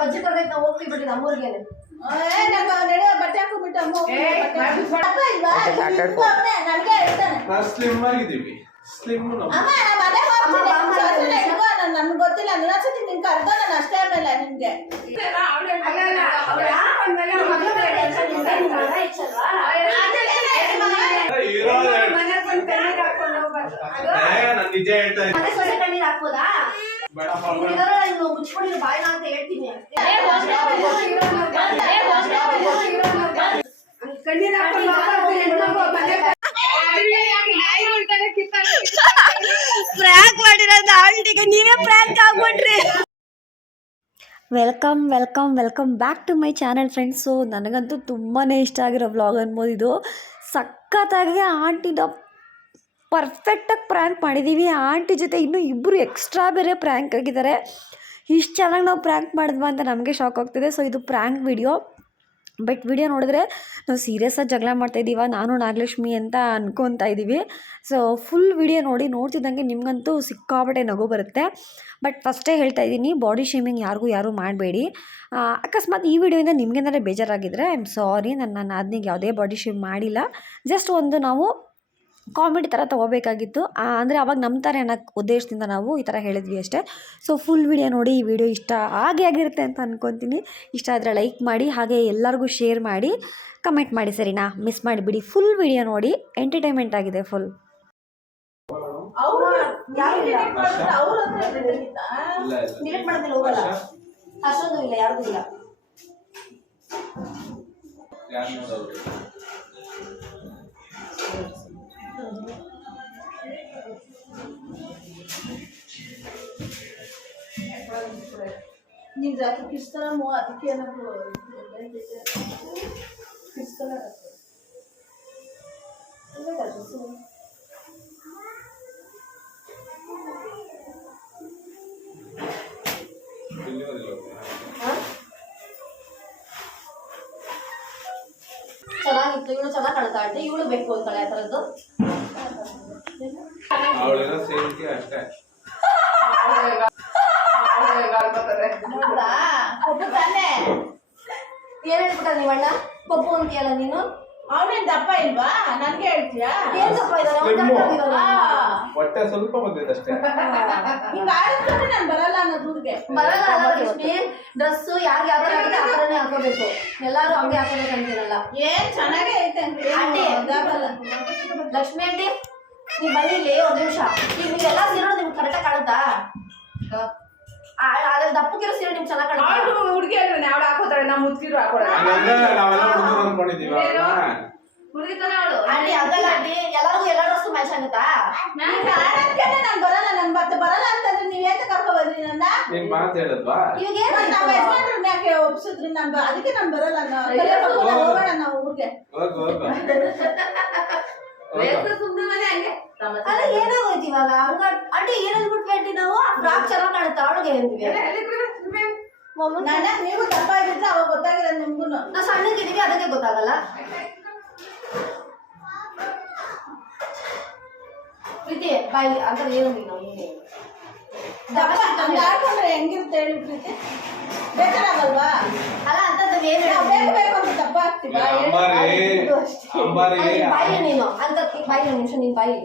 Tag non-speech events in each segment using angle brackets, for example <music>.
ಬಜ್ಜಿ ತರಬೇಕು ನಾವು ಹೋಗ್ತೀವಿ ಬಿಡ್ರಿ ನಮ್ಮೂರಿಗೆ ಸ್ಲಿಮ್ ಆಗಿದ್ದೀವಿ. ಸ್ಲಿಮ್ ನನ್ಗೆ ಗೊತ್ತಿಲ್ಲ. ಇನ್ನೊಂದ್ಸತಿ ನಿನ್ ನಾನು ಅಷ್ಟೇ ಆಮೇಲೆ ನಿಮ್ಗೆ ನಿಜ ಹೇಳ್ತಾ ಇದ್ದೀನಿ. ಹಾಕ್ಬೋದಾ? ಪ್ರ್ಯಾಂಕ್ ಮಾಡಿರೋದು ಆಂಟಿಗೆ ನೀವೇ prank ಆಗ್ಬಿಟ್ರಿ. Welcome welcome welcome back to my channel friends ನನಗಂತೂ ತುಂಬಾ ಇಷ್ಟ ಆಗಿರೋ ವ್ಲಾಗ್ ಅನ್ಬೋದು ಇದು. ಸಖತ್ತಾಗಿ ಆಂಟಿದ ಪರ್ಫೆಕ್ಟಾಗಿ ಪ್ರ್ಯಾಂಕ್ ಮಾಡಿದ್ದೀವಿ ಆಂಟಿ ಜೊತೆ ಇನ್ನೂ ಇಬ್ಬರು ಎಕ್ಸ್ಟ್ರಾ ಬೇರೆ ಪ್ರ್ಯಾಂಕ್ ಆಗಿದ್ದಾರೆ. ಇಷ್ಟು ಚೆನ್ನಾಗಿ ನಾವು ಪ್ರ್ಯಾಂಕ್ ಮಾಡಿದ್ವ ಅಂತ ನಮಗೆ ಶಾಕ್ ಆಗ್ತಿದೆ. ಸೊ ಇದು ಪ್ರ್ಯಾಂಕ್ ವಿಡಿಯೋ ಬಟ್ ವಿಡಿಯೋ ನೋಡಿದ್ರೆ ನಾವು ಸೀರಿಯಸ್ಸಾಗಿ ಜಗಳ ಮಾಡ್ತಾ ಮಾಡ್ತಾಯಿದ್ದೀವ ನಾನು ನಾಗಲಕ್ಷ್ಮಿ ಅಂತ ಅನ್ಕೊತಾ ಇದ್ದೀವಿ. ಸೊ ಫುಲ್ ವಿಡಿಯೋ ನೋಡಿ ನೋಡ್ತಿದ್ದಂಗೆ ನಿಮಗಂತೂ ಸಿಕ್ಕಾಪಟ್ಟೆ ನಗು ಬರುತ್ತೆ. ಬಟ್ ಫಸ್ಟೇ ಹೇಳ್ತಾ ಇದ್ದೀನಿ ಬಾಡಿ ಶೇಮಿಂಗ್ ಯಾರಿಗೂ ಯಾರೂ ಮಾಡಬೇಡಿ. ಅಕಸ್ಮಾತ್ ಈ ವಿಡಿಯೋಯಿಂದ ನಿಮಗೇನಾದ್ರೆ ಬೇಜಾರಾಗಿದ್ದರೆ ಐ ಆಮ್ ಸಾರಿ ನನ್ನ ಆದ್ನಿಗೆ ಯಾವುದೇ ಬಾಡಿ ಶೇಮ್ ಮಾಡಿಲ್ಲ. ಜಸ್ಟ್ ಒಂದು ನಾವು ಕಾಮಿಡಿ ಥರ ತೊಗೋಬೇಕಾಗಿತ್ತು. ಅಂದರೆ ಅವಾಗ ನಂಬ್ತಾರೆ ಅನ್ನೋ ಉದ್ದೇಶದಿಂದ ನಾವು ಈ ಥರ ಹೇಳಿದ್ವಿ ಅಷ್ಟೇ. ಸೊ ಫುಲ್ ವಿಡಿಯೋ ನೋಡಿ ಈ ವಿಡಿಯೋ ಇಷ್ಟ ಆಗೇ ಆಗಿರುತ್ತೆ ಅಂತ ಅಂದ್ಕೊತೀನಿ ಇಷ್ಟ ಆದರೆ ಲೈಕ್ ಮಾಡಿ ಹಾಗೆ ಎಲ್ಲರಿಗೂ ಶೇರ್ ಮಾಡಿ ಕಮೆಂಟ್ ಮಾಡಿ ಸರಿನಾ? ಮಿಸ್ ಮಾಡಿಬಿಡಿ. ಫುಲ್ ವಿಡಿಯೋ ನೋಡಿ ಎಂಟರ್ಟೈನ್ಮೆಂಟ್ ಆಗಿದೆ ಫುಲ್ ಅವ್ರು ಯಾರು ಇಲ್ಲ. ನೋಡೋರು ನೀನ್ ಮೋ ಅದಕ್ಕೆ ಏನಾದ್ರು ಕಿಸ್ತನ ಚೆನ್ನಾಗಿತ್ತು ಇವಳು ಚೆನ್ನಾಗಿ ಕಾಣ್ತಾ ಆಂಟಿ ಇವಳು ಬೇಕು ಅಂತಾಳೆ ಆ ಥರದ್ದು. ಅವಳೆಲ್ಲ ಸೇರಿಕೆ ಅಷ್ಟೇ. ಹೌದಾ? ಒಬ್ಬ ತಾನೆ? ಏನ್ ಹೇಳ್ಬಿಟ್ಟ ನೀವಣ್ಣ ಪಪ್ಪು ಅಂತೀಯಲ್ಲ ನೀನು? ಅವನೇನ್ ದಪ್ಪ ಇಲ್ವಾ? ನನ್ಗೆ ಹೇಳ್ತೀಯಾ? ಏನ್ ದಪ್ಪ ಇದಾರೆ ಅವ್ನ್ Slim. ಕರ್ಕೊಂಡಿರೋನು. ಹೊಟ್ಟೆ ಸ್ವಲ್ಪ ಬಂದಿದೆ ಅಷ್ಟೇ ಹಿಂಗ ಆಡಿದ್ರೆ ನಾನು ಬರಲ್ಲ ಅನ್ನೋ ದೂರ್ಗೆ ಬರಲ್ಲ ಅಲ್ಲ ಲಕ್ಷ್ಮಿ ಡ್ರೆಸ್ ಯಾರು ಯಾವ ಆಗುತ್ತೆ ಆ ಥರನೇ ಹಾಕೋಬೇಕು. ಎಲ್ಲಾರು ಹಂಗೆ ಹಾಕೋಬೇಕಂತೀರಲ್ಲ ಏನ್ ಚೆನ್ನಾಗೇ ಐತೆ ಅಂತ ಆಂಟಿ. ಅದಾಗಲ್ಲ ಲಕ್ಷ್ಮಿ ಆಂಟಿ ನೀವ್ ಬನ್ನಿ ಇಲ್ಲಿ ಒಂದ್ ನಿಮಿಷ. ಈಗ ನೀವೆಲ್ಲ ಸೀರೆ ನಿಮ್ಗೆ ಕರೆಕ್ಟಾಗಿ ಕಾಣುತ್ತಾ? ಅದ್ರಲ್ಲಿ ದಪ್ಪಕ್ಕಿರೋ ಸೀರೆ ನಿಮ್ಗೆ ಚೆನ್ನಾಗಿ ಕಾಣುತ್ತಾ ಹುಡುಗಿ ಅಲ್ವೇನೆ ಅವಳು ಹಾಕೋತಾಳೆ ನಮ್ಮ ಹಾಕೊಳಲ್ಲ. ಹಂಗಂದ್ರೆ ನಾವೆಲ್ಲ ಹುಡುಗರು ಅನ್ಕೊಂಡಿದೀವಿ ಹುಡುಗಿ ತಾನೆ ಅವಳು. ಆಂಟಿ ಹಂಗಲ್ಲ ಆಂಟಿ ಎಲ್ಲರಿಗೂ ಎಲ್ಲ ಡ್ರೆಸ್ ಮ್ಯಾಚ್ ಆಗುತ್ತಾ? ನಾನು ಬರಲ್ಲ ನನ್ ಮತ್ತೆ ಬರಲ್ಲ ಅಂತಂದ್ರೆ ನೀವ್ ಕರ್ಕೊ ಬಂದ್ರಿ ನನ್ನ ನೀನ್ ಮಾತು ಹೇಳಿದ್ವಾ? ಇವಾಗ ಮತ್ತ್ ನಮ್ಮ ಏನಾಯ್ತು ಯಜಮಾನ್ರನ್ನ ಯಾಕೆ ಒಪ್ಸಿದ್ರಿ? ನನ್ ಅದಕ್ಕೆ ನಾನು ಬರಲ್ಲ ನಾವು ಹೋಗೋಣ ನಾವು ಊರಿಗೆ. ಹೋಗು ಹೋಗು. <laughs> ಅಲ್ಲ ಏನಾಗೋಯ್ತು ಇವಾಗ? ಹಂಗ ಆಂಟಿ ಏನ್ ಅಂದ್ಬಿಟ್ವಿ ನಾವು? ಫ್ರಾಕ್ ಚೆನ್ನಾಗಿ ಕಾಣುತ್ತೆ ಅವಳಿಗೆ. ನನ್ನ ನೀವು ದಪ್ಪ ಇದ್ದಿದ್ರೆ ಅವಾಗ ಗೊತ್ತಾಗಿಲ್ಲ ನಿಮ್ಗೂನು. ನಾವು ಸಣ್ಣಗಿದೀವಿ ಅದಕ್ಕೆ ಗೊತ್ತಾಗಲ್ಲ. ಪ್ರೀತಿ ಬಾಯಿ ಅಂತ ಏನು ನೀನು ನೀನೆ. ದಪ್ಪ ಹಂಗ ಆಡ್ಕೊಂಡ್ರೆ ಹೆಂಗಿರುತ್ತೆ ಹೇಳಿ ಪ್ರೀತಿ? ಬೇಜಾರಾಗಲ್ವಾ? ಅಲ್ಲ ಅಂತದ್ದು ಏನು ಬೇಕು ಬೇಕು ಅಂತ ಹೇಳಿ? ಅಂಬಾರಿ. ಅಂಬಾರಿ ಬಾಯಿ ನೀನು. ಅಂತ ಬಾಯಿ ಒಂದು ನಿಮಿಷ ನೀನ್ ಬಾಯಿ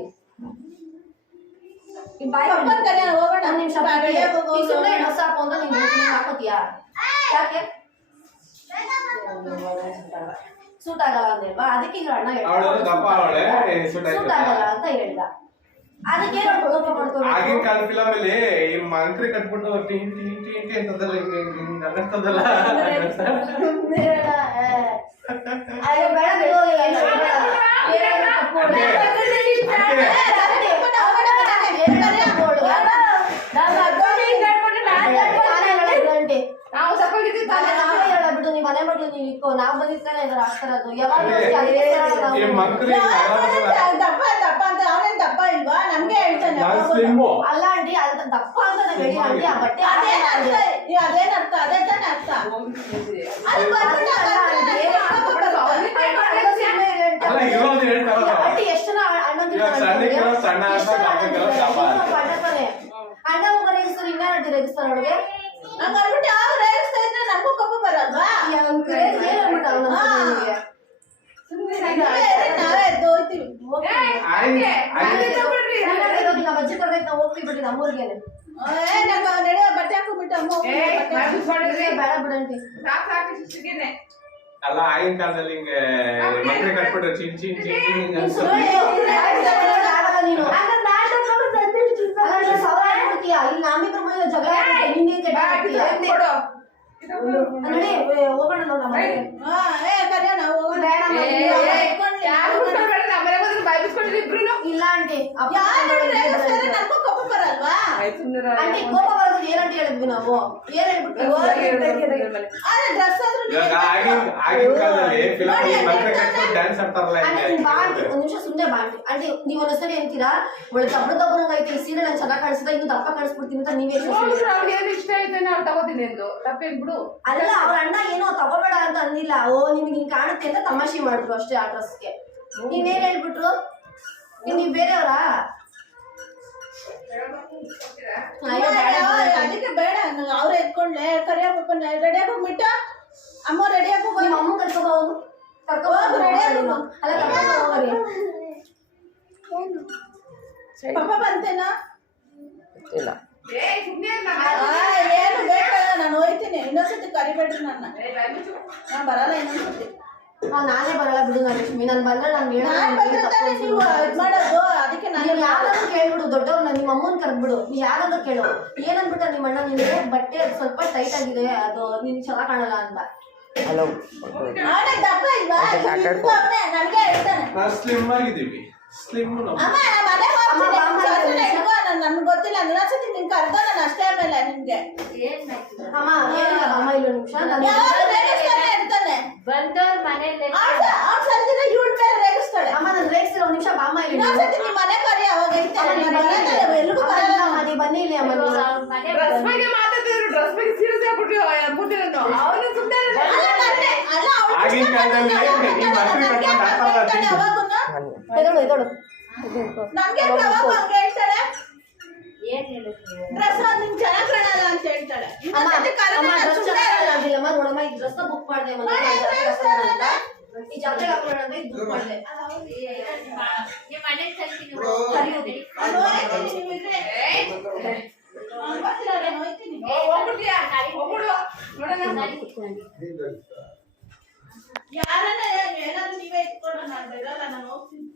ಬಾಯಿ ಕರಿಯೋಣ, ಹೋಗೋಣ. ಒಂದ್ ನಿಮಿಷ ಬಾ, ರೆಡಿಯಾಗಿ ಹೋಗು. ಈ ಸುಮ್ಮನೆ ಡ್ರೆಸ್ ಹಾಕು ಅಂತ ನೀನು ಹಾಕೋತೀಯಾ? ಯಾಕೆ? ಸೂಟ್ ಆಗಲ್ಲ ಅಂದಿಲ್ವಾ ಅದಕ್ಕೆ ಈಗ ಅಣ್ಣ ಅವಳು ಹೇಳ್ದ ದಪ್ಪ ಅವಳೆ. ಸುಟ್ ಆಗಲ್ಲ ಅಂತ ಹೇಳ್ದ. ಆಗಿನ ಕಾಲ ಫಿಲಮ್ ಅಲ್ಲಿ ಈ ಮಂತ್ರಿ ಕಟ್ಬಿಟ್ಟು ಟಿ ಟಿ ಟಿ ಟಿ ಅಂತದಲ್ಲ ಹಿಂಗೆ ಹಿಂಗೆ ಅನ್ನಿಸ್ತದಲ್ಲ ಬೇಡ, ಏ. ಅಯ್ಯೋ ಬೇಡ ಬಿಡು, ಏನು ಬೇಡ. ಏನು ತಪ್ಪು ಹೊಡ್ದೆ? ಅದೇ. ಏ, ಪಪ್ಪನ ಹೋಗೋಣ ಮನೆಗೆ. ಏನು ತಪ್ಪು ಹೊಡ್ದೆ? ನಾನು ಅದ್ಕೊಂಡು ಹಿಂಗ್ ಹೇಳ್ಕೊಂಡ್ರೆ ನಾನ್ ಹೇಳ್ಕೊಂಡು ನಾನೇ ಹೇಳೋದು ಆಂಟಿ. ನಾವು ಸಪ್ಪಗಿದ್ದೀವಿ ನಾನೇ ತಾನೇ ನಾನೇ ಹೇಳೋದು ಬಿಡು, ನೀವ್ ಮನೆ ಮಗಳು ನೀವ್ ಇಕ್ಕೋ ನಾವ್ ಬಂದಿರ್ತಾನೆ ಇದಾರೆ ಆಗ್ತಾರದು ಯಾವಾಗ ಅದೇ. ನನ್ಗೆ ಹೇಳ್ತಾನೆ ನಾನು. ಅಲ್ಲ ಆಂಟಿ ಅಂತ ದಪ್ಪ ಅಂತ ನಂಗೆ ಹೇಳಿ ಆಂಟಿ ಆ ಬಟ್ಟೆ ಅದೇನ್ ಅರ್ಥ. ಈ ಅದೇನ್ ಅರ್ಥ? ಅದೇ ತಾನೇ ಅರ್ಥ ಅದು ಬಂದ್ಬಿಟ್ಟು ಅಲ್ಲ, ಏನು ಇರೋದು ಹೇಳ್ತಾರಲ್ಲ ಆಂಟಿ ಎಷ್ಟು ಜನ ಅಣ್ಣ ಇವಾಗ ಸಣ್ಣ ದಪ್ಪ. ಅಣ್ಣ ಹೆಸರು ಇನ್ನ ಆಂಟಿ ರೇಗಿಸ್ತಾರ ಅವಳಿಗೆ? ನಂಗ್ ಅಂದ್ಬಿಟ್ಟು ಯಾವ ರೇಗಿಸ್ತಾ ಇದ್ರೆ ಬರಲ್ವಾ? ನಾವೇ ನಾವೇ ಎದ್ದು ಹೋಗ್ತೀವಿ. ಬಜ್ಜಿ ಕರ್ದೈತೆ ನಾವು ಹೋಗ್ತೀವಿ ಬಿಡ್ರಿ ನಮ್ಮೂರ್ಗೇನೆ ಏ ನಮ್ಮ ನಡೆ ಬಟ್ಟೆ ಹಾಕೊಂಡ್ಬಿಟ್ಟು ಅಮ್ಮ. ಬೇಡ ಬಿಡಂಟಿ. ಸಾಕು ಸಾಕು ಶಿಸ್ತಿಗೆನೆ. ಅಲ್ಲ ಆಗಿನ ಕಾಲದಲ್ಲಿ ಹಿಂಗೆ ಮಂಕ್ರಿ ಕಟ್ಬಿಟ್ರೆ ಚಿನ್ ಚಿನ್ ಚಿನ್ ಹೋಗೋಣ ಇಲ್ಲ ಆಂಟಿ. ಕೋಪ ಬರಲ್ವಾ. ಆಂಟಿ ಕೋಪ ಬರೋದು ಏನಂತ ಹೇಳಿದ್ವಿ ನಾವು? ಏನ್ ಹೇಳ್ಬಿಟ್ಟು ಆದ್ರೆ ಡ್ರೆಸ್ ಆದ್ರೂ ನಿಮಿಷ ಸುಮ್ಮನೆ ಆಂಟಿ ನೀವು ಅಂತೀರಾ ಒಳ್ಳೆ ಐತೆ ಈ ಸೀರೆ ನಾನು ಚೆನ್ನಾಗಿ ಕಾಣಿಸ್ತಾ ಇನ್ನು ದಪ್ಪ ಕಾಣಿಸ್ಬಿಡ್ತೀನಿ ಅಂತ ನೀವೇ ನೋಡಿದ್ರು ಅವ್ರಿಗೆ ಏನು ಇಷ್ಟ ಐತೆ ನಾವು ತಗೋತೀನಿ ಎಂದು. ತಪ್ಪೇನ್ ಬಿಡು ಅಲ್ಲ ಅವ್ರ ಅಣ್ಣ ಏನೋ ತಗೋಬೇಡ ಅಂತ ಅಂದಿಲ್ಲ. ಓ ನಿಮ್ಗೆ ಹಿಂಗ್ ಕಾಣುತ್ತೆ ಅಂತ ತಮಾಷೆ ಮಾಡಿದ್ರು ಅಷ್ಟೇ ಆ ಡ್ರೆಸ್ಗೆ ನೀವೇನ್ ಹೇಳ್ಬಿಟ್ರು? ನೀವ್ ಬೇರೆಯವರಾ? ಅಯ್ಯೋ ಬೇಡ ಅದಕ್ಕೆ ಬೇಡ. ಅವ್ರೆ ಎತ್ಕೊಂಡ್ಲೆ. ಕರಿಯ ಹಾಕಬೇಕು ರೆಡಿಯಾಗಿ ಬಿಟ್ಟ ಅಮ್ಮ ರೆಡಿ ನಿಮ್ಮ ಹೋಗಿ ಅಮ್ಮ ಕರ್ಕೊಂಡ್ ಹೋಗು. ಕರ್ಕೊಂಡ್ ಹೋಗು, ಹೋಗು. ready ಆಗು. ಅಲ್ಲ ಹೋಗ್ರಿ ಪಾಪ ಬಂತೇನಾ? ಆ, ಏನು ಬೇಕಲ್ಲ ನಾನು ಹೋಯ್ತೀನಿ. ಇನ್ನೊಂದ್ಸತಿ ಕರಿಬೇಡ್ರಿ ನನ್ನ. ನಾನು ಬರಲ್ಲ ಇನ್ನೊಂದ್ಸತಿ. ನಾನೇ ಬರಲ್ಲ ಬಿಡು ಲಕ್ಷ್ಮಿ. ನಾನು ಬಂದ್ರೆ ನಾನು ಮಾಡೋದು. ಅದಕ್ಕೆ ನಾನು ನೀನು ಯಾರಾದ್ರೂ ಕೇಳ್ಬಿಡು ದೊಡ್ಡವ್ರನ್ನ ನಿಮ್ಮ ಅಮ್ಮನ ಕರೆದ್ಬಿಡು. ನೀ ಯಾರಾದ್ರೂ ಕೇಳು. ಏನಂದ್ಬಿಟ್ಟ ನಿಮ್ಮ ಅಣ್ಣ ನಿನ್ಗೆ ಬಟ್ಟೆ ಸ್ವಲ್ಪ ಟೈಟ್ ಆಗಿದೆ ಅದು ನಿನ್ ಚೆನ್ನಾಗಿ ಕಾಣಲ್ಲ ಅಂತ. ಹಲೋ ದಪ್ಪ ಇಲ್ವಾ? ಇವ್ನು ಅವ್ನೇ, ನನ್ಗೆ ಹೇಳ್ತಾನೆ. ನಾವು ಸ್ಲಿಮ್ ಆಗಿದ್ದೀವಿ. ಸ್ಲಿಮ್ ನನ್ಗೆ ಗೊತ್ತಿಲ್ಲ. ಇನ್ನೊಂದ್ಸತಿ ನಿನ್ ಕರ್ದ ನಾನು ಅಷ್ಟೇ ಆಮೇಲೆ ನಿನ್ಗೆ. ಅಮ್ಮ ಇಲ್ಲ ನಿಮಿಷ. ಬಂದವ್ರ ರೇಗಿಸ್ತಾಳೆ. ಅಮ್ಮ ನಾನು ರೇಗ್ಸಿರ ಒಂದ್ ನಿಮಿಷ ಇಲ್ಲಿ ಮನೆ ಕಾರ್ಯ ಅವಾಗ ಬನ್ನಿ ಇಲ್ಲಿ ಅಮ್ಮ ನೀನು. ಮನೆ ಡ್ರೆಸ್ ಬಗ್ಗೆ ಮಾತಾಡ್ತಿದ್ರು ಡ್ರೆಸ್ ಬಗ್ಗೆ ಸೀರಿಯಸ್ ಆಗ್ಬಿಟ್ಟು ಮೂತಿರನ್ನು ಅವನು ಸುಮ್ಮನೆ ಆಗಿನ ಕಾಲದಲ್ಲಿ ಈ ಯಾವಾಗ ಹಂಗೆ ಹೇಳ್ತಾಳೆ? ಡ್ರೆಸ್ ಚೆನ್ನಾಗ್ ಕಾಣಲ್ಲ ಅಂತ ಹೇಳ್ತಾಳೆ. ಇರಲ್ಲ. ನೋಡಮ್ಮ ಈ ಡ್ರೆಸ್ ಬುಕ್ ಮಾಡಿದೆ. ಈ ಜಾತ್ರೆಗೆ ಹಾಕೊಳ್ಳೋಣ ಅಂತ ಇದು ಬುಕ್ ಮಾಡಿದೆ. ಯಾರನ್ನ ಏನಾದ್ರು ನೀವೇ ಇಟ್ಕೊಂಡು ನಾನು ಬರಲ್ಲ ನಾನು ಹೋಗ್ತೀನಿ.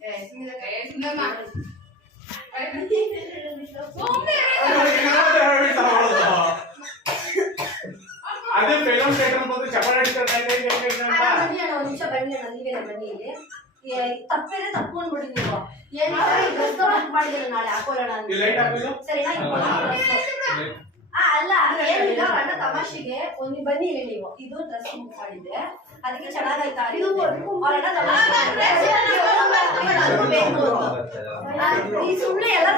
ಏ, ತಪ್ಪಿದ್ರೆ ತಪ್ಕೊಂಡ್ಬಿಡಿ ನೀವು. ಏನು ನಾಳೆ ಹಾಕೊಳ್ಳೋಣ ಅಲ್ಲ ಏನಿಲ್ಲ ಅಣ್ಣ ತಮಾಷೆಗೆ ಒಂದು ಬನ್ನಿ ಇಲ್ಲಿ ನೀವು. ಇದು ಡ್ರೆಸ್ ಬುಕ್ ಮಾಡಿದ್ದೆ. ಅದಕ್ಕೆ ಇದು ತಮಾಷೆ ಬೇಕು ಈ ಸುಮ್ನೆ ಎಲ್ಲ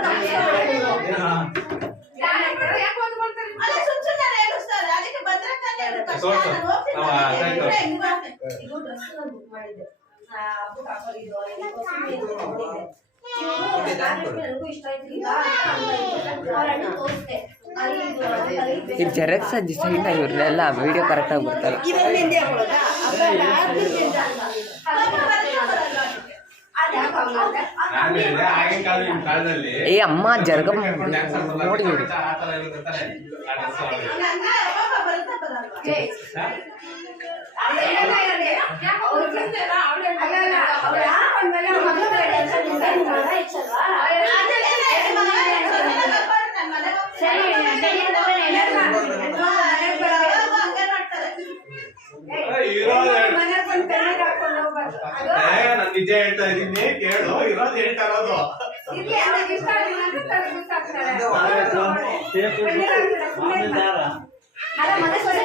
ಅದಕ್ಕೆ ಬಂದ್ರೆ. ಇದು ಡ್ರೆಸ್ ಬುಕ್ ಮಾಡಿದ್ದೆ. ಇದು ಜೆರಾಕ್ಸ್ ಡಿಸೈನ್ ಇವ್ರನ್ನೆಲ್ಲ ವಿಡಿಯೋ ಕರೆಕ್ಟಾಗಿ ಬರ್ತಾರೆ ಏ ಅಮ್ಮ ಜರ್ಗ ಡ್ಯಾನ್ಸ್ ಆಡ್ತಾರಲ್ಲ, ನೋಡಿ ನೋಡಿ ನಿಜ ಹೇಳ್ತಾ ಇದೀನಿ ಕೇಳು ಇರೋದು ಹೇಳ್ತಾ ಇರೋದು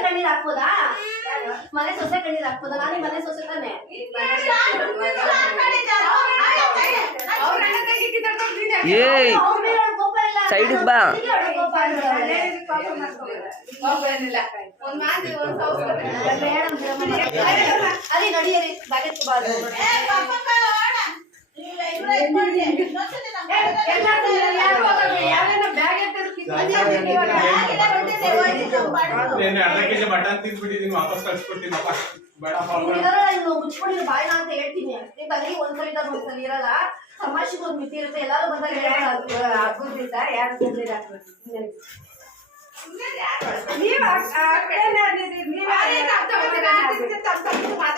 ಕಣ್ಣೀರ್ ಹಾಕ್ಬೋದಾ? ಮನೆ ಸೊಸೆ ಕಣ್ಣೀರ್ ಹಾಕ್ಬೋದ ನಾನೇ ಮನೆ ಸೊಸೆ ತಾನೆ. ಸೈಡ್ ಬಾ. ಅಲ್ಲೇ ನಡಿಯರಿ ಬಾಗೆಟ್ నేను అర్ధ కేజీ మటన్ తీసుకుంటే వాపస్ కలుసుకుంటున్నాపా ಇರಲ್ಲ ಇನ್ನು ಮುಚ್ಕೊಂಡಿರೋ ಬಾಯ್ನ ಅಂತ ಹೇಳ್ತೀನಿ ನಿಮ್ ತಂಗಿಗೆ ಒಂದ್ ಸಲ ಇದ್ದಾಗ ಒಂದ್ ಸಲ ಇರಲ್ಲ ತಮಾಷೆಗೆ ಒಂದ್ ಮಿತಿ ಇರುತ್ತೆ ಎಲ್ಲಾರು ಬಂದಾಗ ಆಗುದಿಲ್ಲ ಯಾರು ಬಂದಿಲ್ಲ ನೀವ್ ಅವ್ನು ಅವನಂತೆ ಇವ್ಳು ತಾಳ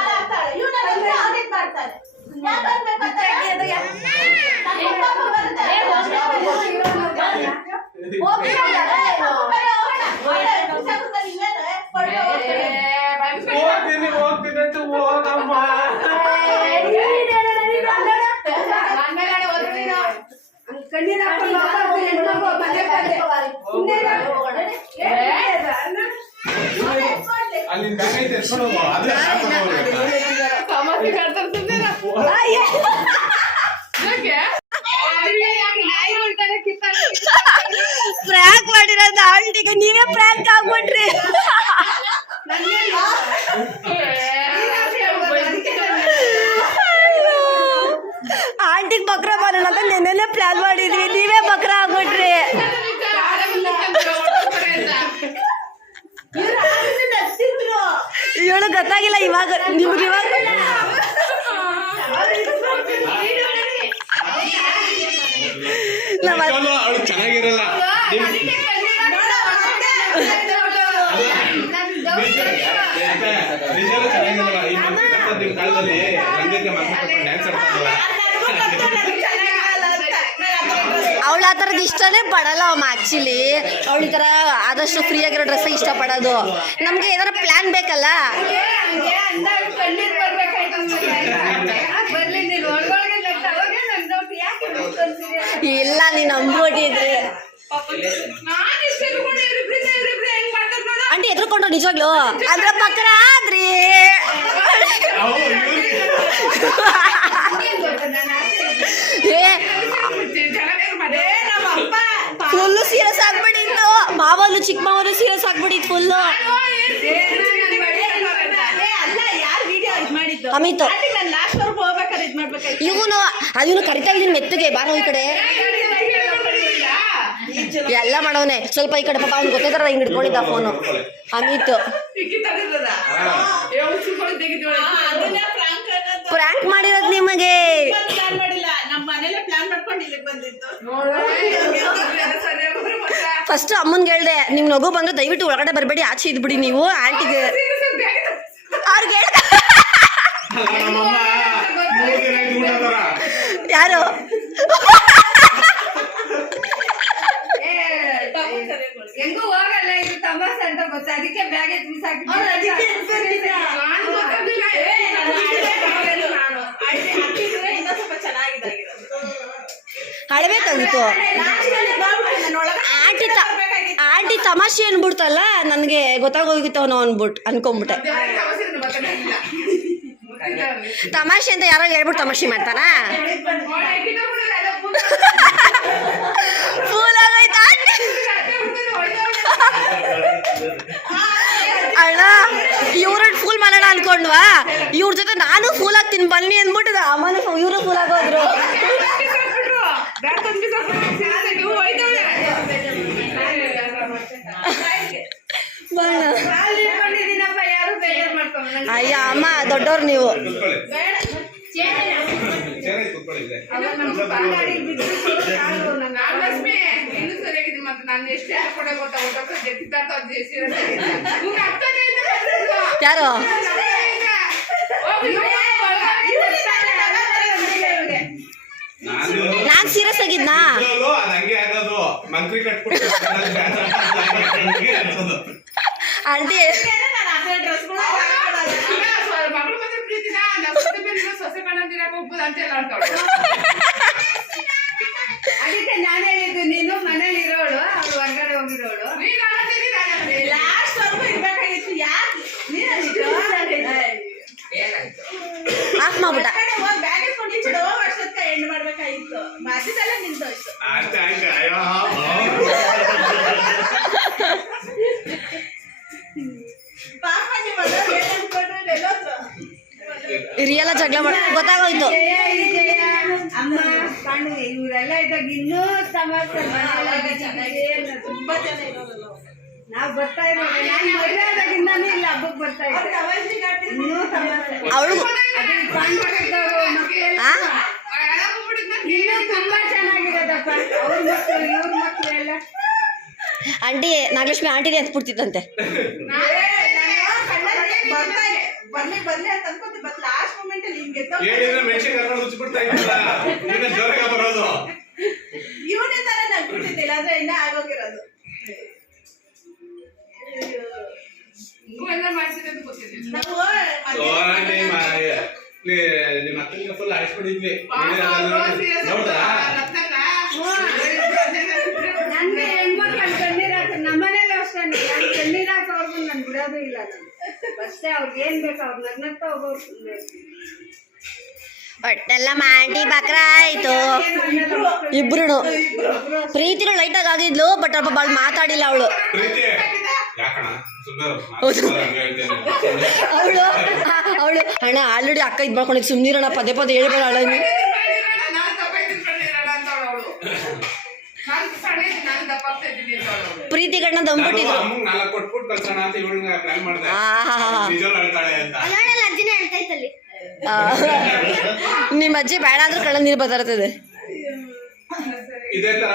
ಹಾಕ್ತಾಳೆ. ಇವ್ನಂತೆ ಅವ್ನಿದ್ ಮಾಡ್ತಾನೆ. ಯಾಕ್ ಅನ್ಬೇಕಂತ? ನನ್ ಪಾಪ ಬರುತ್ತೆ. ಏ, ಹೋಗ್ಲಿ, ಹೋಗ್ಲಿ, ಹೋಗ್ತೀನಿ ಹೋಗ್ತೀನಿ ಅಂತ ಹೋಗಮ್ಮ ಪ್ರ್ಯಾಂಕ್ ಮಾಡಿರೋದು ಆಂಟಿಗೆ ನೀವೇ ಪ್ರ್ಯಾಂಕ್ ಆಗ್ಬಿಟ್ರಿ ಆಂಟಿಗೆ ಬಕ್ರ ಮಾಡೋಣ ಅಂತ ನೆನ್ನೆನೆ ಪ್ಲಾನ್ ಮಾಡಿದ್ವಿ ನೀವೇ ಬಕ್ರ ಆಗ್ಬಿಟ್ರಿ ಗೊತ್ತಾಗಿಲ್ಲ ಇವಾಗ ನಿಮ್ಗೆ ಇವಾಗ ನಮ್ಮ ಅವಳು ಚೆನ್ನಾಗಿರಲ್ಲ ನಿಜಾಲು ಚೆನ್ನಾಗಿರಲ್ಲ ಈ ನಿಮ್ಮ ಕಾಲದಲ್ಲಿ ರಂಗಕ್ಕೆ ಮಕ್ಕಳು ಡ್ಯಾನ್ಸ್ ಆಡ್ತಾರಲ್ಲ ಥರದ್ದು ಇಷ್ಟನೇ ಪಡಲ್ಲ ಅಮ್ಮ ಆ್ಯಕ್ಚುಲಿ ಅವಳು ಈ ಥರ ಆದಷ್ಟು ಫ್ರೀ ಆಗಿರೋ ಡ್ರೆಸ್ ಇಷ್ಟಪಡೋದು. ನಮಗೆ ಏನಾರ ಪ್ಲ್ಯಾನ್ ಬೇಕಲ್ಲ? ಇಲ್ಲ ನೀನು ಅಂಬೋಟಿದ್ರೆ ಆಂಟಿ ಎದ್ರುಕೊಂಡ್ರು ನಿಜವಾಗ್ಲು. ಅದ್ರ ಪಕ್ಕರ ಆದ್ರಿ. ಏ ಚೆನ್ನಾಗಿ ಮನೆ ನಮ್ಮ ಅಪ್ಪ ಫುಲ್ಲು ಸೀರಿಯಸ್ ಆಗ್ಬಿಟ್ಟಿತ್ತು. ಮಾವನು ಚಿಕ್ಕ ಮಾವನು ಸೀರಿಯಸ್ ಆಗ್ಬಿಟ್ಟಿತ್ತು ಫುಲ್ಲು ಇದ್ ಮಾಡಿದ್ದು? ಅಮಿತ್. ಇವನು ಇವನು ಕರಿತಾ ಇದೀನಿ ಮೆತ್ತಗೆ ಬಾರೋ ಈ ಕಡೆ. ಎಲ್ಲ ಮಾಡವನೆ ಸ್ವಲ್ಪ ಈ ಕಡೆ ಪಾಪ ಅವ್ನು ಗೊತ್ತಾರ ಹಿಂಗ್ ಹಿಡ್ಕೊಂಡಿದ್ದ ಫೋನು ಅಮಿತ್. ಅದನ್ನ ಪ್ರ್ಯಾಂಕ್ ಮಾಡಿರೋದು ನಿಮಗೆ. ಪ್ಲಾನ್ ಮಾಡ್ಕೊಂಡು ಇಲ್ಲಿಗೆ ಬಂದಿತ್ತು ಫಸ್ಟ್ ಅಮ್ಮನ್ಗೆ ಹೇಳ್ದೆ ನಿಮ್ ನಗು ಬಂದ್ರೆ ದಯವಿಟ್ಟು ಒಳಗಡೆ ಬರಬೇಡಿ ಆಚೆ ಇದ್ಬಿಡಿ ನೀವು. ಆಂಟಿಗೆ ಅವ್ರಿಗೆ ಯಾರು? ಹೆಂಗೂ ಹೋಗಲ್ಲ ಇದು ತಮಾಷೆ ಅಂತ ಗೊತ್ತ. ಅದಕ್ಕೆ ಬ್ಯಾಗ್ ಎತ್ತಿ. ಅಳಬೇಕಾಗಿತ್ತು Last ಅಲ್ಲಿ ಬಂದ್ಬಿಟ್ಟು ನಾನು ಒಳಗಡೆ ಆಂಟಿ ತ ಬರ್ಬೇಕಾಗಿತ್ತು. ಆಂಟಿ ತಮಾಷೆ ಅನ್ಬಿಡ್ತಲ್ಲ ನನಗೆ ಗೊತ್ತಾಗೋಗಿತ್ತವನೋ ಅನ್ಬಿಟ್ಟು ಅನ್ಕೊಂಬಿಟ್ಟೆ. ತಮಾಷೆ ಅಂತ ಯಾರೋ ಹೇಳ್ಬಿಟ್ಟು ತಮಾಷೆ ಮಾಡ್ತಾರ? <laughs> ಅಣ್ಣ ಫೂಲ್ ಮಾಡೋಣ ಅನ್ಕೊಂಡ್ವಾ? ಇವ್ರ ಜೊತೆ ನಾನು ಫೂಲ್ ಆಗ್ತೀನಿ ಬನ್ನಿ ಅಂದ್ಬಿಟ್ಟು ಅಮ್ಮನ ಇವರು ಫೂಲ್ ಆಗೋದ್ರು ಬಣ್ಣ ಇಟ್ಕೊಂಡಿದ್ದೀನಪ್ಪ ಯಾರು ಬೇಜಾರ್ ಮಾಡ್ಕೊಂಡ್ ಅಯ್ಯ ಅಮ್ಮ ದೊಡ್ಡವ್ರು ನೀವು. ಯಾರು? ನಾನು ಸೀರಿಯಸ್ ಆಗಿದ್ನಾ? ನಿಜವಾಗ್ಲೂ ನಾನು <laughs> ಮಾಡ ಗೊತ್ತಾಗೋಯ್ತು ಜಯ ಜಯ. ಅಮ್ಮ ಕಣ್ಣು ಇವರೆಲ್ಲ ಇದ್ದಾಗ ಇನ್ನೂ ತಮಾಷೆ ಅವಾಗ ಚೆನ್ನಾಗಿ ತುಂಬಾ ಜನ ಇರೋರಲ್ಲ ಅವಾಗ. ನಾವ್ ಬರ್ತಾ ಇರೋದು ನಾನು ಮದುವೆ ಆದಾಗಿಂದಾನು ಇಲ್ಲ ಹಬ್ಬಕ್ಕೆ ಬರ್ತಾ ಇದ್ದೆ. ಇನ್ನೂ ತಮಾಷೆ ಅವಳು ಅದು ಈ ಕಣ್ಣು ಹಾಕಿದ್ದವ್ರು ಮಕ್ಳೆಲ್ಲ ಆ? ಇನ್ನೂ ತುಂಬಾ ಚೆನ್ನಾಗಿರೋದಪ್ಪ. ಅವ್ರ ಮಕ್ಕಳು ಇವ್ರ ಮಕ್ಕಳು ಎಲ್ಲ. ಆಂಟಿ ನಾಗಲಕ್ಷ್ಮಿ ಆಂಟಿನೇ ಅಂತ ಬಿಡ್ತಿದ್ದಂತೆ. ಬರ್ಲಿ ಬರ್ಲಿ ಅಂತ ಬಟ್ ಲಾಸ್ಟ್ ಮೂಮೆಂಟ್ ಅಲ್ಲಿ ಹಿಂಗೆ ಎದ್ದೋಗ್ತಾರೆ. ಹೇಳಿದ್ರೆ ಮೆಣಸಿನ ಕರ್ಕೊಂಡು ಹುಚ್ಚಿಬಿಡ್ತಾ ಇದ್ದಲ್ಲ ಈಗ ಜೋರಾಗ ಬರೋದು ಇವನಿಂದಾನೇ ನಗ್ಬಿಟ್ಟಿದ್ದಿಲ್ಲ ಆದ್ರೆ ಇನ್ನ ಆಗೋಗಿರೋದು. ನಾವು ನಿಮ್ಮ ಅಕ್ಕನಿಗೆ ಫುಲ್ ಆಡಿಸ್ಬಿಟ್ಟಿದ್ವಿ ನೋಡ್ದಾ ನನ್ಗೆ ಹೆಣ್ಮಕ್ಳು ಕಣ್ಣೀರ್ ಹಾಕ್ತಾರೆ. ನಮ್ಮನೇಲಿ ಅಷ್ಟೇ ನಾನು. ಕಣ್ಣೀರ್ ಹಾಕೋರ್ಗು ನಾನು ಬಿಡೋದು ಇಲ್ಲ ನಾನು. ಅಷ್ಟೇ ಅವ್ರಿಗೆ ಏನ್ ಬೇಕು ಅವ್ರು ನಗ್ನಗ್ತಾ ಹೋಗೋರು ಒಟ್ಟೆಲ್ಲ ಮಾಂಟಿ ಬಕ್ರ ಆಯ್ತು. ಇಬ್ರು ಪ್ರೀತಿನೂ ಲೈಟಾಗಿ ಆಗಿದ್ಲು ಬಟ್ ಅಪ್ಪ ಬಾಳ್ ಮಾತಾಡಿಲ್ಲ ಅವಳು. ಅವಳು ಅವಳು ಅಣ್ಣ ಆಲ್ರೆಡಿ ಅಕ್ಕ ಇದ್ ಮಾಡ್ಕೊಂಡಿದ್ ಸುಮ್ನಿರಣ್ಣ ಪದೇ ಪದೇ ಹೇಳ್ಬೇಡ ಅಣ್ಣ ನೀನು. ಪ್ರೀತಿ ಗಣ್ಣ ನಾಲ್ಕು ನಿಮ್ಮ ಅಜ್ಜಿ ಬೇಡ ಅಂದ್ರೆ ಕಣ್ಣ ನೀರು ಬರ್ತದೆ ಇದೇ ತರ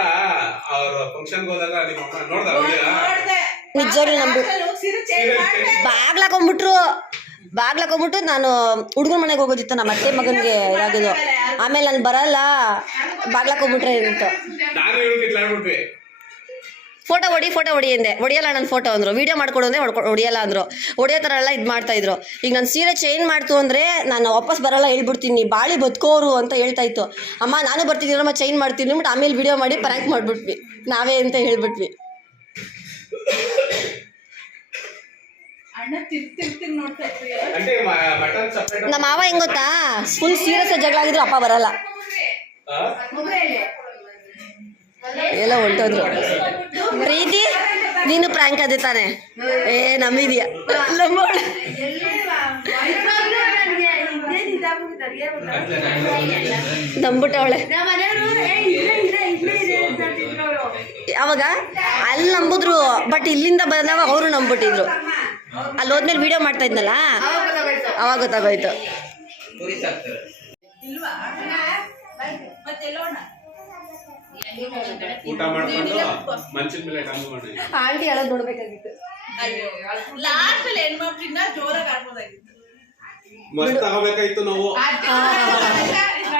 ಅವ್ರ ಫಂಕ್ಷನ್ ಹೋದಾಗ ನಿಮ್ಮ ಅಮ್ಮ ನೋಡ್ದ. ನಿಜವಾಗ್ಲೂ ನಂಬು ನಾನು ಹುಡುಗನ ಮನೆಗೆ ಹೋಗೋದಿತ್ತು ನಮ್ಮ ಅತ್ತೆ ಮಗನಿಗೆ ಇದಾಗಿದ್ದು. ಆಮೇಲೆ ನಾನು ಬರಲ್ಲ. ಬಾಗ್ಲಾಕೊಂಬಿಟ್ರೆ ಅಂತ. ಫೋಟೋ ಹೊಡಿ ಫೋಟೋ ಹೊಡಿ ಅಂದೆ ಹೊಡಿಯಲ್ಲ ನನ್ನ ಫೋಟೋ ಅಂದ್ರು. ವಿಡಿಯೋ ಮಾಡ್ಕೊಡು ಅಂದ್ರೆ ಹೊಡಿಯಲ್ಲ ಅಂದ್ರು. ಹೊಡಿಯೋ ಥರ ಎಲ್ಲ ಇದು ಮಾಡ್ತಾ ಇದ್ರು. ಈಗ ನನ್ನ ಸೀರೆ ಚೇಂಜ್ ಮಾಡ್ತು ಅಂದರೆ ನಾನು ವಾಪಸ್ ಬರಲ್ಲ ಹೇಳ್ಬಿಡ್ತೀನಿ. ಬಾಳಿ ಬದುಕೋರು ಅಂತ ಹೇಳ್ತಾ ಇತ್ತು. ಅಮ್ಮ ನಾನು ಬರ್ತಿದ್ದೀನಮ್ಮ ಚೇಂಜ್ ಮಾಡ್ತೀನಿ ಬಟ್ ಆಮೇಲೆ ವಿಡಿಯೋ ಮಾಡಿ ಪ್ರ್ಯಾಂಕ್ ಮಾಡಿಬಿಟ್ವಿ. ನಾವೇ ಅಂತ ಹೇಳ್ಬಿಟ್ವಿ. ನಮ್ಮ ಮಾವ ಹೆಂಗ್ ಗೊತ್ತಾ? ಫುಲ್ ಸೀರಿಯಸ್ ಜಗಳ ಆಗಿದ್ರು ಅಪ್ಪ ಬರಲ್ಲ. ಎಲ್ಲ ಹೊಂಟೋದ್ರು ಪ್ರೀತಿ? ನೀನು ಪ್ರ್ಯಾಂಕ್ ಅದೇ ತಾನೆ? ಏ, ನಮ್ಮಿದ್ಯಾ? ನಂಬಿಟ್ಟವಳೆ. ಅವಾಗ ಅಲ್ಲಿ ನಂಬಿದ್ರು ಬಟ್ ಇಲ್ಲಿಂದ ಬಂದಾಗ ಅವರು ನಂಬಿಟ್ಟಿದ್ರು. ಅಲ್ಲಿ ಹೋದ್ಮೇಲೆ ವಿಡಿಯೋ ಮಾಡ್ತಾ ಇದ್ನಲ್ಲ? ಅವಾಗ ಗೊತ್ತಾಗೋಯ್ತು. ಊಟ ಮಾಡ್ಕೊಂಡು ಮಂಚದ ಮೇಲೆ ಟಂಗ್ ಮಾಡಿ ಆಂಟಿ ಎಲ್ಲ ನೋಡ್ಬೇಕಾಗಿತ್ತು. ಅಯ್ಯೋ ಲಾಸ್ಟ್ ಅಲ್ಲಿ ಹೆಣ್ಮಕ್ಳಿಂದ ಜೋರಾಗಿ ಆಡ್ಬೋದಾಗಿತ್ತು. ಮಸ್ತ್ ತಗೋಬೇಕಾಯ್ತು ನಾವು. <laughs>